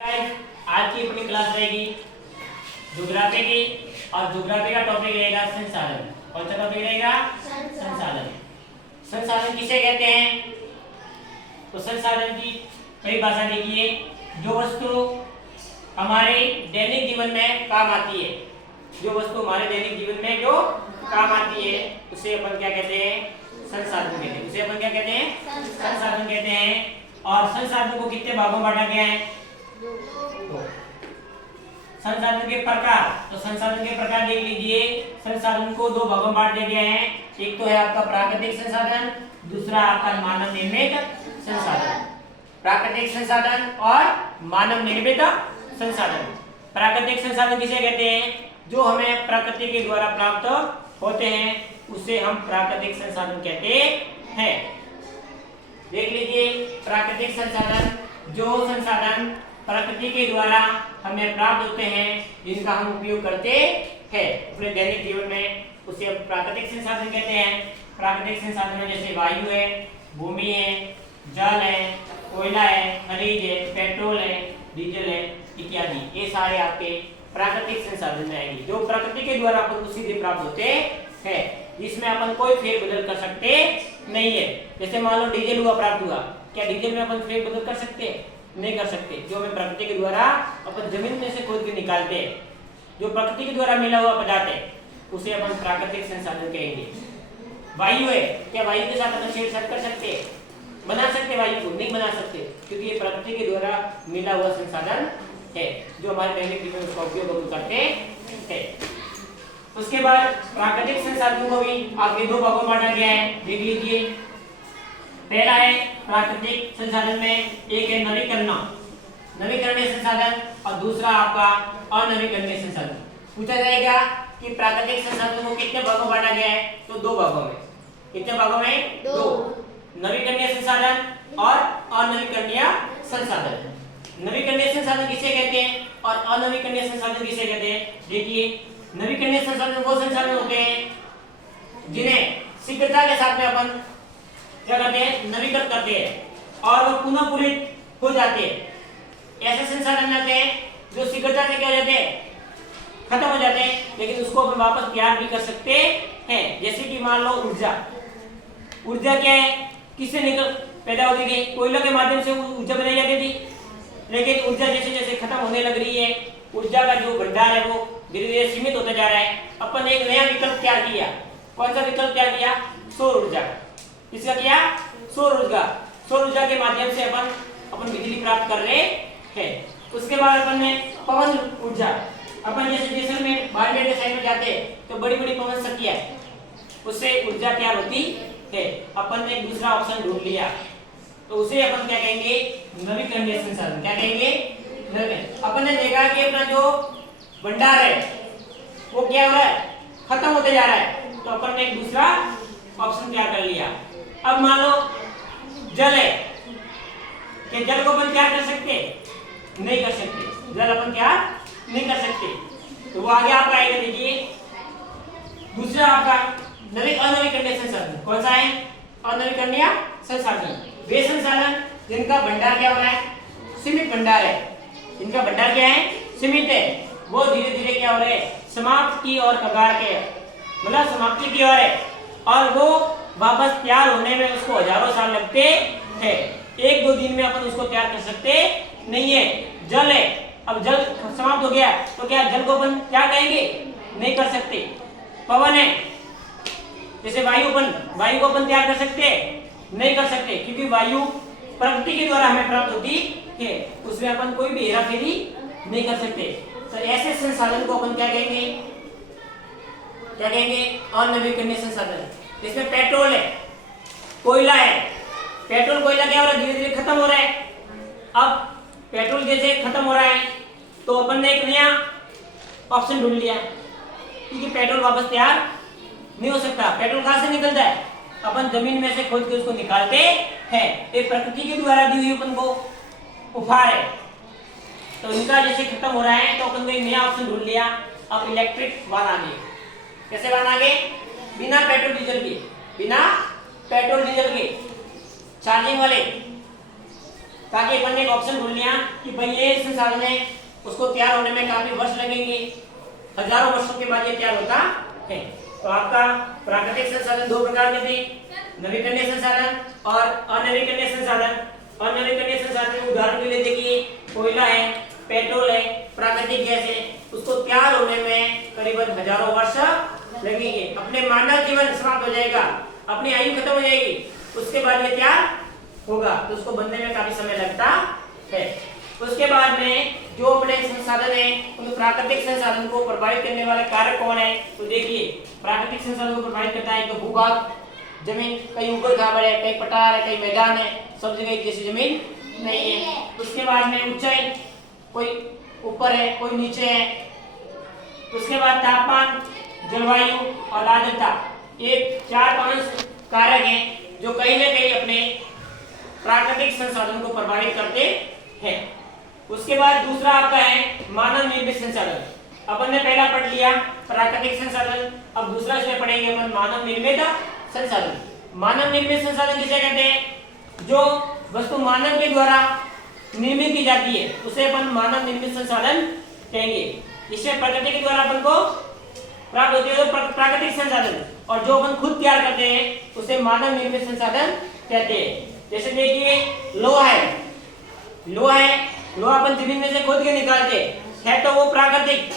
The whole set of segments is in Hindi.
आज की अपनी क्लास रहेगी ज्योग्राफी की और ज्योग्राफी का टॉपिक रहेगा संसाधन। कौन सा टॉपिक रहेगा? संसाधन। संसाधन किसे कहते हैं? तो संसाधन की परिभाषा देखिए, जो वस्तु हमारे दैनिक जीवन में काम आती है, जो वस्तु हमारे दैनिक जीवन में जो काम आती है उसे अपन क्या कहते हैं? संसाधन कहते हैं। उसे अपन क्या कहते हैं? संसाधन कहते हैं। और संसाधन को कितने भागों में बांटा गया है? संसाधन के प्रकार, तो संसाधन के प्रकार देख लीजिए। संसाधन को दो भागों में बांट दिया गया है। एक तो है आपका प्राकृतिक संसाधन, दूसरा आपका मानव निर्मित संसाधन। प्राकृतिक संसाधन और मानव निर्मित संसाधन। प्राकृतिक संसाधन किसे कहते हैं? जो हमें प्रकृति के द्वारा प्राप्त होते हैं उसे हम प्राकृतिक संसाधन कहते हैं। देख लीजिए, प्राकृतिक संसाधन, जो संसाधन प्रकृति के द्वारा हमें प्राप्त होते हैं, जिनका हम उपयोग करते हैं अपने दैनिक जीवन में, उसे हम प्राकृतिक संसाधन कहते हैं। प्राकृतिक संसाधन में जैसे वायु है, भूमि है, जल है, कोयला है, खनिज है, पेट्रोल है, डीजल है इत्यादि, ये सारे आपके प्राकृतिक संसाधन में आएंगे, जो प्रकृति के द्वारा अपन को सीधे प्राप्त होते हैं, जिसमें अपन कोई फेरबदल कर सकते नहीं है। जैसे मान लो डीजल हुआ, प्राप्त हुआ, क्या डीजल में अपन फेरबदल कर सकते हैं? नहीं कर सकते। जो हमें प्रकृति के द्वारा अपन जमीन में से खोद के निकालते हैं, जो प्रकृति के द्वारा मिला हुआ पदार्थ है, उसे अपन प्राकृतिक संसाधन कहेंगे। वायु है, क्या वायु के साथ अपन छेड़छाड़ कर सकते हैं? बना सकते वायु को? नहीं बना सकते, क्योंकि ये प्रकृति के द्वारा मिला हुआ संसाधन है, जो हमारे दैनिक जीवन में उसका उपयोग करते हैं। उसके बाद प्राकृतिक संसाधन को भी आपके दो भागों में बांटा गया है। देख लीजिए, पहला है प्राकृतिक संसाधन में एक है नवीकरणीय संसाधन और दूसरा आपका अनवीकरणीय संसाधन। पूछा जाएगा कि प्राकृतिक संसाधन को कितने भागों में बांटा गया है? तो दो भागों में। कितने भागों में? दो। नवीकरणीय संसाधन और अनवीकरणीय संसाधन। नवीकरणीय संसाधन किसे कहते हैं और अनवीकरणीय संसाधन किसे कहते हैं? देखिए, नवीकरणीय संसाधन वो संसाधन होते हैं जिन्हें शीघ्रता के साथ में अपन क्या करते हैं? नवीकृत करते हैं और वो पुनः पूरित हो जाते हैं। ऐसे संसाधन आते हैं जो शीघ्रता से क्या हो जाते हैं? खत्म हो जाते हैं, लेकिन उसको अपन वापस तैयार भी कर सकते हैं। जैसे कि मान लो ऊर्जा। ऊर्जा क्या है? किससे निकल पैदा होती थी? कोयला के माध्यम से ऊर्जा बनाई जाती थी, लेकिन ऊर्जा जैसे जैसे खत्म होने लग रही है, ऊर्जा का जो भंडार है वो धीरे धीरे सीमित होता जा रहा है। अपन एक नया विकल्प तैयार किया। कौन सा विकल्प तैयार किया? सौर ऊर्जा। किसका किया? सौर ऊर्जा। सौर ऊर्जा के माध्यम से अपन बिजली प्राप्त कर रहे हैं। उसके बाद अपन ने पवन ऊर्जा। अपन जैसे जैसलमेर बाड़मेर के साइड में जाते हैं तो बड़ी बड़ी पवन शक्तियां, उससे ऊर्जा तैयार होती है। अपन ने दूसरा ऑप्शन ढूंढ लिया, तो उसे अपन क्या कहेंगे? नवीकरणीय संसाधन। क्या कहेंगे? अपन ने देखा कि अपना जो भंडार है वो क्या हो रहा है? खत्म होते जा रहा है, तो अपन ने एक दूसरा ऑप्शन तैयार कर लिया। अब मान लो जल है, कि जल को अपन क्या कर सकते? नहीं कर सकते। जल अपन क्या नहीं कर सकते, तो वो आगे आपका आएगा। देखिए, दूसरा आपका अनवीकरणीय संसाधन। कौन सा है? अनवीकरणीय संसाधन। वे संसाधन जिनका भंडार क्या हो रहा है? सीमित भंडार है। इनका भंडार क्या है? सीमित है। वो धीरे धीरे क्या हो रहे हैं? समाप्त की ओर कगार के, मतलब समाप्ति की ओर है, और वो वापस तैयार होने में उसको हजारों साल लगते हैं। एक दो दिन में अपन उसको तैयार कर सकते नहीं है। जल है, अब जल समाप्त हो गया तो क्या जल को अपन क्या कहेंगे? नहीं कर सकते। पवन है, जैसे वायु को अपन तैयार कर सकते? नहीं कर सकते, क्योंकि वायु प्रकृति के द्वारा हमें प्राप्त होती है, उसमें अपन कोई भी हेरा फेरी नहीं कर सकते। तो ऐसे संसाधन को अपन क्या कहेंगे? क्या कहेंगे? अनवीकरणीय संसाधन। इसमें पेट्रोल है, कोयला है। पेट्रोल कोयला क्या हो रहा है? धीरे धीरे खत्म हो रहा है। अब पेट्रोल जैसे खत्म हो रहा है तो अपन ने एक नया ऑप्शन ढूंढ लिया, क्योंकि पेट्रोल वापस तैयार नहीं हो सकता। पेट्रोल कहां से निकलता है? अपन जमीन में से खोद के उसको निकालते हैं। ये प्रकृति के द्वारा दी हुई अपन को उपहार है, तो इनका जैसे खत्म हो रहा है तो अपन ने एक नया ऑप्शन ढूंढ लिया। अब इलेक्ट्रिक वाहन आ गए। कैसे वाहन आ गए? बिना पेट्रोल डीजल के चार्जिंग वाले। ताकि अपन ने एक ऑप्शन ढूंढ लिया कि भाई ये संसाधन है, उसको तैयार होने में काफी वर्ष लगेंगे, हजारों वर्षों के बाद ये तैयार होता है। तो आपका प्राकृतिक संसाधन दो प्रकार के थे, नवीकरणीय संसाधन और अनवीकरणीय संसाधन। अनवीकरणीय संसाधन के उदाहरण के लिए देखिए, कोयला है, पेट्रोल है, प्राकृतिक गैस है, उसको तैयार होने में करीबन हजारों वर्ष लगेंगे। अपने मानव जीवन समाप्त हो जाएगा, अपनी आयु खत्म हो जाएगी, उसके बाद ये तैयार होगा, तो उसको बनने में काफी समय लगता है। उसके बाद में जो अपने संसाधन है, उन प्राकृतिक संसाधन को प्रभावित करने वाले कारक कौन है? तो देखिए, प्राकृतिक संसाधन को प्रभावित करता है तो भूभाग, जमीन, कहीं ऊबड़ खाबड़ है, कहीं पठार है, कहीं मैदान है, सब जगह एक जैसी जमीन नहीं है। उसके बाद में ऊंचाई, कोई ऊपर है, कोई नीचे है। उसके बाद तापमान, जलवायु और आर्द्रता, ये 4-5 कारक हैं जो कहीं ना कहीं अपने प्राकृतिक संसाधन को प्रभावित करते हैं। उसके बाद दूसरा आपका है मानव निर्मित संसाधन। अपन ने पहला पढ़ लिया प्राकृतिक संसाधन, अब दूसरा इसमें पढ़ेंगे अपन मानव निर्मित संसाधन। मानव निर्मित संसाधन किसे कहते हैं? जो वस्तु मानव के द्वारा निर्मित की जाती है उसे अपन मानव निर्मित संसाधन कहेंगे। इसमें प्रकृति के द्वारा अपन को प्राप्त होती है तो प्राकृतिक संसाधन, और जो अपन खुद तैयार करते हैं उसे मानव निर्मित संसाधन कहते हैं। जैसे देखिए, लोहा है, लोहा अपन जमीन में से खोद के निकालते हैं तो वो प्राकृतिक,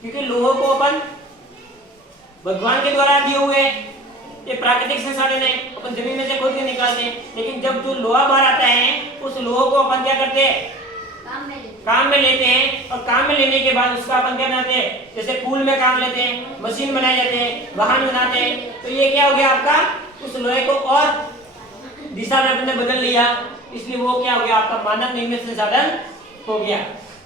क्योंकि लोहे को अपन भगवान के द्वारा दिए हुए ये प्राकृतिक संसाधन है, अपन जमीन में से खोद के निकालते हैं। लेकिन जब जो लोहा बाहर आता है उस लोहे को अपन क्या करते हैं? काम में लेते हैं, और काम में लेने के बाद उसका अपन क्या बनाते हैं? जैसे पुल में काम लेते हैं, मशीन बनाए जाते हैं, वाहन बनाते हैं। तो ये क्या हो गया आपका? उस लोहे को और दिशा में अपने बदल लिया, इसलिए वो क्या हो गया आपका? मानव निर्मित संसाधन हो गया।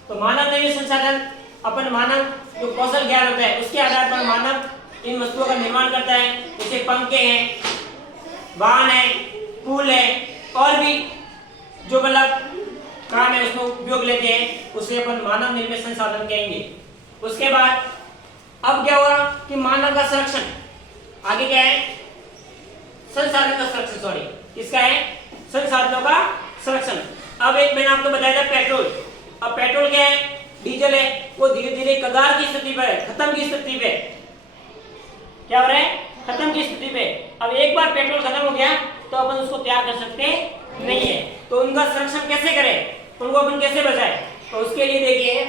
तो मानव निर्मित संसाधन अपन मानव जो कौशल ज्ञान होता है उसके आधार पर मानव इन वस्तुओं का निर्माण करता है। जैसे पंखे हैं, वाहन है, पुल है, और भी जो मतलब काम है उसमें उपयोग लेते हैं, उसे अपन मानव निर्मित संसाधन कहेंगे। उसके बाद अब क्या हुआ कि मानव का संरक्षण, आगे क्या है? संसाधन का संरक्षण, सॉरी, किसका है? संसाधनों का संरक्षण। अब एक मैंने आपको बताया था पेट्रोल। अब पेट्रोल क्या है? डीजल है, वो धीरे धीरे कगार की स्थिति पर है, खत्म की स्थिति पे। क्या हो रहा है? खत्म की स्थिति पे। अब एक बार पेट्रोल खत्म हो गया तो अपन उसको तैयार कर सकते नहीं है, तो उनका संरक्षण कैसे करें? उनको अपन कैसे बचाएं? तो उसके लिए देखिए,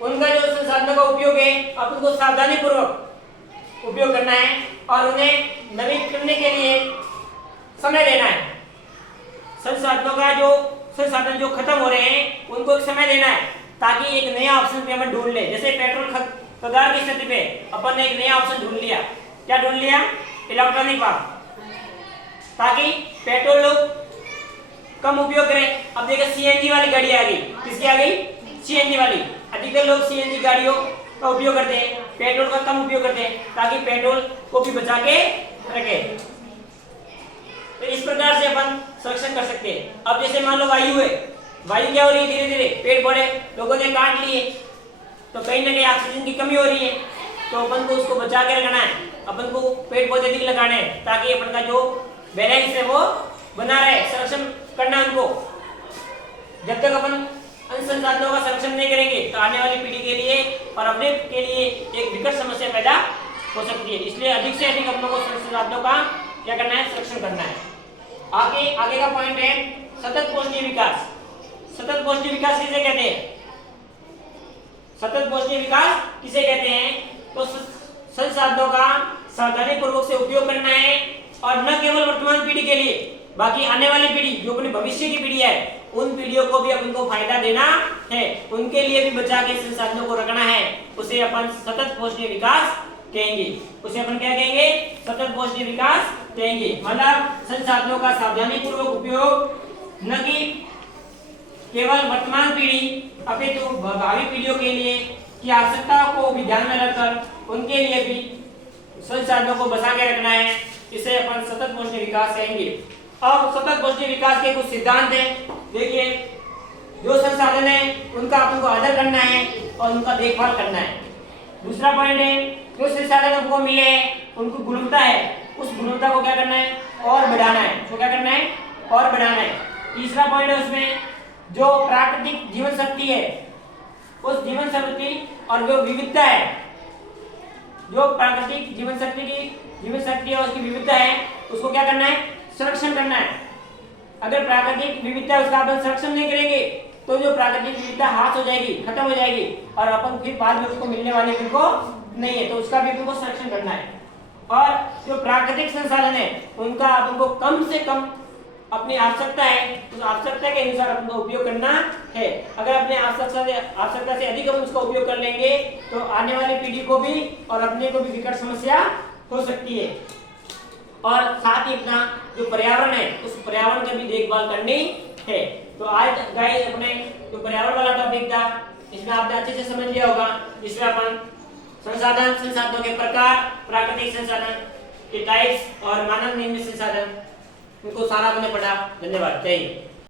उनका जो संसाधनों का उपयोग है अपन को सावधानी पूर्वक उपयोग करना है, और उन्हें नवीन करने के लिए समय देना है। संसाधन जो खत्म हो रहे हैं उनको एक समय देना है, ताकि एक नया ऑप्शन पे हम ढूंढ ले। जैसे पेट्रोल कगार की स्थिति पे अपन ने एक नया ऑप्शन ढूंढ लिया। क्या ढूंढ लिया? इलेक्ट्रॉनिक वाहन, ताकि पेट्रोल लोग कम उपयोग करें। अब देखिए, सीएनजी वाली गाड़ी आ गई। किसकी आ गई? सीएनजी वाली। अधिकतर लोग सीएनजी गाड़ियों का उपयोग करते हैं, पेट्रोल का कम उपयोग करते हैं, ताकि पेट्रोल को भी बचा के रखें। तो इस प्रकार से अपन संरक्षण कर सकते हैं। अब जैसे मान लो वायु है, वायु क्या हो रही है? धीरे धीरे पेड़ पौधे लोगों ने काट लिए, तो कहीं ना कहीं ऑक्सीजन की कमी हो रही है, तो अपन को उसको बचा के रखना है। अपन को पेड़ पौधे अधिक लगाने हैं, ताकि अपन का जो बैलेंस है वो बना रहे। संरक्षण करना है उनको। जब तक अपन अन्य संसाधनों का संरक्षण नहीं करेंगे तो आने वाली पीढ़ी के लिए और अपने के लिए एक विकट समस्या पैदा हो सकती है। इसलिए अधिक से अधिक अपनों को संसाधनों का क्या करना है? संरक्षण करना है। आगे का पॉइंट है सतत पहुंचनीय विकास। सतत पहुंचनीय विकास किसे कहते हैं? सतत पहुंचनीय विकास किसे कहते हैं? तो संसाधनों का सावधानी पूर्वक से उपयोग करना है, और न केवल वर्तमान पीढ़ी के लिए, बाकी आने वाली पीढ़ी जो अपनी भविष्य की पीढ़ी है उन पीढ़ियों को भी अपन को फायदा देना है, उनके लिए भी बचा के संसाधनों को रखना है। उसे अपन सतत पहुंचनीय विकास कहेंगे। उसे अपन क्या कहेंगे? सतत पहुंचनीय विकास कहेंगे। मतलब संसाधनों का सावधानी पूर्वक उपयोग, न कि केवल वर्तमान पीढ़ी अपितु भावी पीढ़ियों के लिए की आवश्यकताओं को भी ध्यान में रखकर उनके लिए भी संसाधनों को बचा के रखना है। इसे अपन सतत पहुंचनीय विकास कहेंगे। अब सतत पहुंचनीय विकास के कुछ सिद्धांत हैं। देखिए, जो संसाधन है उनका अपन को आदर करना है और उनका देखभाल करना है। दूसरा पॉइंट है, जो संसाधन हमको मिले हैं उनको गुणवत्ता है, उस गुणवत्ता को क्या करना है? और बढ़ाना है। तो क्या करना है? और बढ़ाना है। तीसरा पॉइंट है उसमें जो प्राकृतिक जीवन शक्ति है, उस जीवन शक्ति और जो विविधता है, जो प्राकृतिक जीवन शक्ति है उसकी विविधता है, उसको क्या करना है, संरक्षण करना है। अगर प्राकृतिक विविधता उसका अपन संरक्षण नहीं करेंगे तो जो प्राकृतिक विविधता हास हो जाएगी, खत्म हो जाएगी और अपन फिर बाद में उसको मिलने वाली बिल्कुल को नहीं है, तो उसका भी को संरक्षण करना है। और जो प्राकृतिक संसाधन है उनका अपन को कम से कम अपनी आवश्यकता है उस आवश्यकता के अनुसार अपन को उपयोग करना है। अगर अपने आवश्यकता से अधिक हम उसका उपयोग कर लेंगे तो आने वाली पीढ़ी को भी और अपने को भी विकट समस्या हो सकती है। और साथ ही अपना जो पर्यावरण है उस पर्यावरण की भी देखभाल करनी है। तो आज गाइस अपने जो पर्यावरण वाला टॉपिक था इसमें आपने अच्छे से समझ लिया होगा, जिसमें अपन संसाधनों के प्रकार, प्राकृतिक संसाधन के टाइप्स और मानव निर्मित संसाधन, उनको सारा आपने पढ़ा। धन्यवाद। जय हिंद।